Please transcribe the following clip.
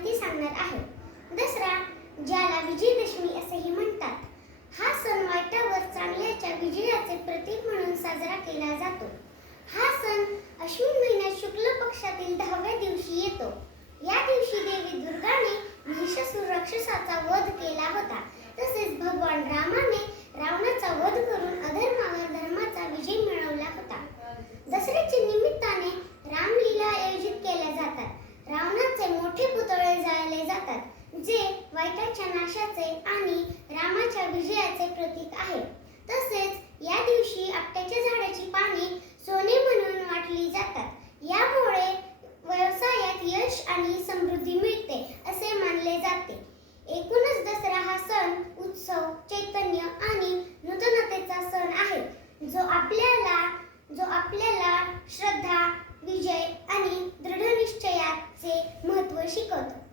माहिती सांगणार आहे. दसरा, ज्याला विजयादशमी असेही म्हणतात, हा सण वाईटावर चांगल्याच्या विजयाचे प्रतीक म्हणून साजरा केला जातो. हा सण अश्विन महिन्यात शुक्ल पक्षातील 10व्या दिवशी येतो. या दिवशी देवी दुर्गाने महिषासुर राक्षसाचा वध केला होता. तसेच भगवान रामाने रावणाचा वध करून अधर्मावर धर्माचा विजय मिळवला होता. दसऱ्याच्या निमित्ताने रामलीला आयोजित केल्या जातात. रावणाचे मोठे पुतळे जाळले जातात, जे वाईटाच्या नाशाचे आणि रामाच्या विजयाचे प्रतीक आहे. तसेच या दिवशी आपट्याच्या झाडाची पाने सोने म्हणून वाटली जातात. यामुळे व्यवसायात यश आणि समृद्धी मिळते असे मानले जाते. एकूणच दसरा हा सण उत्सव, चैतन्य आणि नूतनतेचा सण आहे, जो आपल्याला श्रद्धा, विजय आणि दृढनिश्चयाचे महत्त्व शिकवतो.